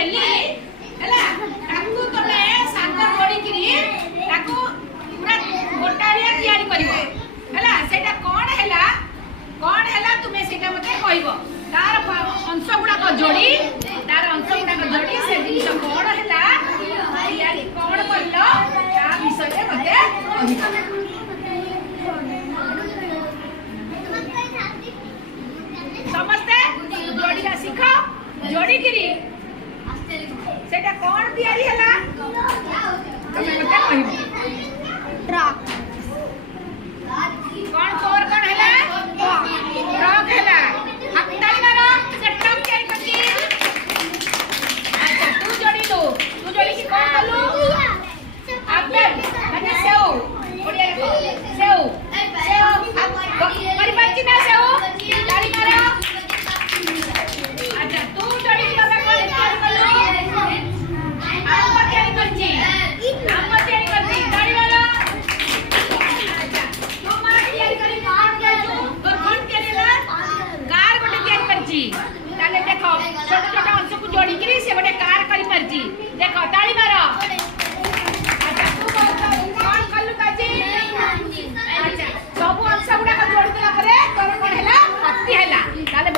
देली हैला ताकू तमे सागर जोड़ी करी ताकू पूरा गोटारिया तैयारी करिवो हैला सेटा कोन हैला तुमे सेटा मते कहइबो तार अंश गुडा को जोड़ी तार अंश गुडा को जोड़ी से जिनिस कोन हैला तैयारी कोन करलो ता विषय मते कहिबो समझते जोड़ी का सीखो जोड़ी गिरी सेटा कौन तैयारी हैला तमे मते कहिबो ट्रक कौन तोर कौन हैला ट्रक हैला हत्ताली मारो से ट्रक तैयारी करची अच्छा तू जोड़ी की कौन कलू एप्पल माने सेव ओडिया को सेव परिवार की ना सेव ताली मारो अच्छा तू जोड़ी की बाबा कौन तैयारी करलो आम तैयारी करची ताली मारो अच्छा तू मारा तैयारी करी कार के तोर कौन तैयारी ला कार गोटे तैयारी करची ताले देखो छोटा छोटा अंश को जोड़ी करी से गोटे कार करी परची देखो ताली मारो अच्छा तू कौन कल्लू काजी अच्छा सब अंश गुडा को जोड़ी देला परे तोर कोन हैला हाथी हैला ताले